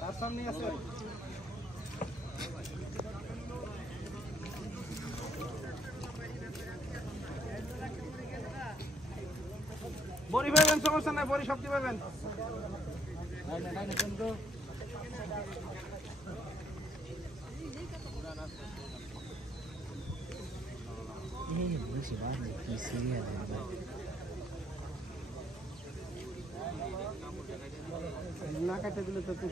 তার সামনে আছে বড়ি পাবেন, সমস্যা নাই, বড়ি শক্তি পাবেন। না কাটে দিলে তো একটু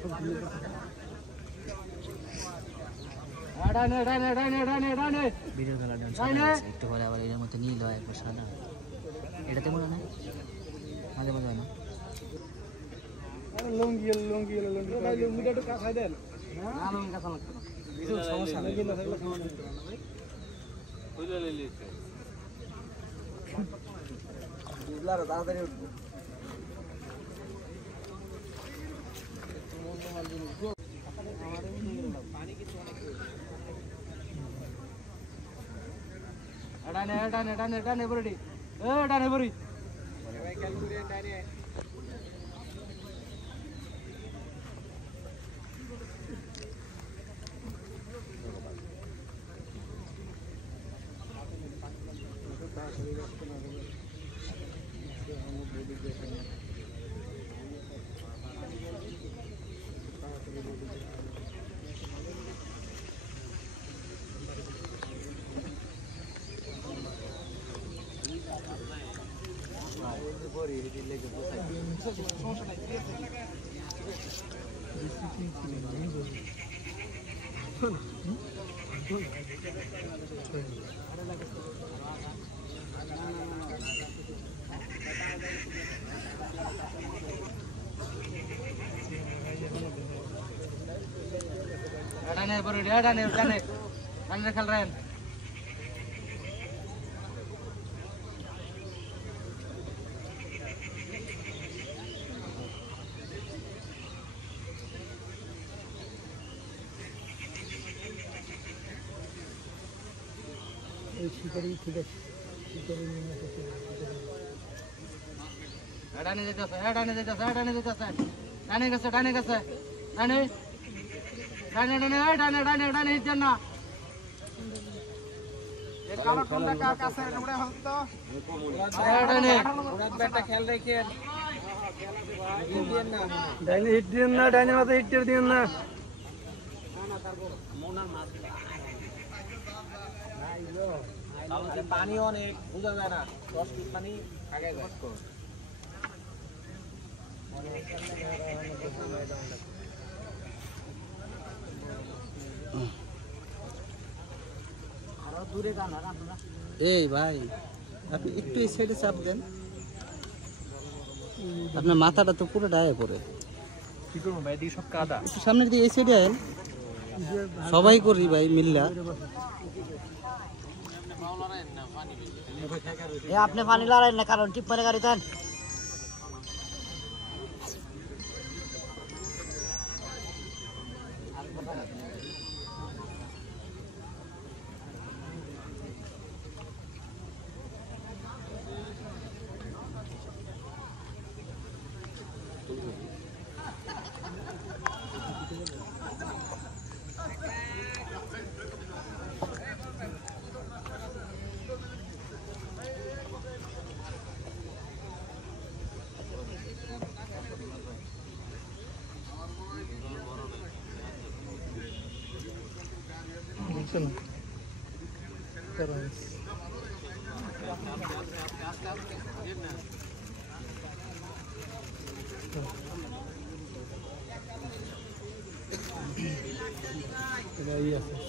পরে আবার এর মধ্যে নীল হয়, একবার সাদা, এটাতে মনে হয় মাঝে মাঝে হয় না। লুঙ্গি লুঙ্গি লুঙ্গি লুঙ্গিটা একটু কাঁচাই দেন। না লুঙ্গি কাঁচা লাগতো না, কিছু সমস্যা নেই, কিন্তু থাকলে সমস্যা নেই ভাই। বুঝলে লিলিছে বুঝলা রে, তাড়াতাড়ি উঠবো। পানি কিছু অনেক ডানে ডানে ডানে ডানে বড়ি, এ ডানে বড়ি ভাই, ক্যালকুলেট ডানে। डाने बड़ी डाने डाने डाने खेल रहे हैं। शिकारी ठीक है, शिकारी डाने देता है, डाने देता है, डाने देता है, डाने कैसे डाने कैसे डाने डाने डाने डाने डाने डाने हिट जाना ये काला टोंडा का कैसे नबड़े होता डाने उड़ा बैठा खेल रहे के डाने हिट दिया डाने मत हिट दिया ना मोना मार पानी অনেক বুঝা যায় না, 10 ফিট পানি আগে যায়। আরো দূরে যান না আপনারা। এই ভাই আপনি একটু এই সাইডে চাপ দেন, আপনার মাথাটা তো পুরো ডায়ে পড়ে। কি করব ভাই, এদিকে সব কাদা, একটু সামনের দিকে এই সাইডে আইন, সবাই করি ভাই মিল্লা। আপনি পানি লড়াই না, কারণ টিপ মারে গাড়ি দেন।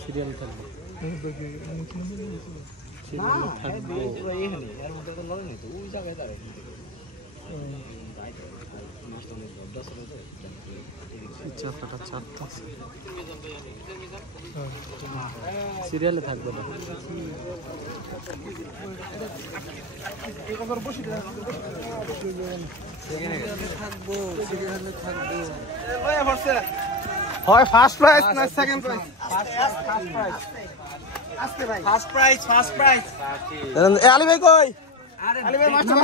সিরিয়াল থাকবে সিরিয়ালে থাকবে না। হয় ফার্স্ট প্রাইজ না second prize? First prize. Ali ভাই কই? আলী ভাই মাস্টার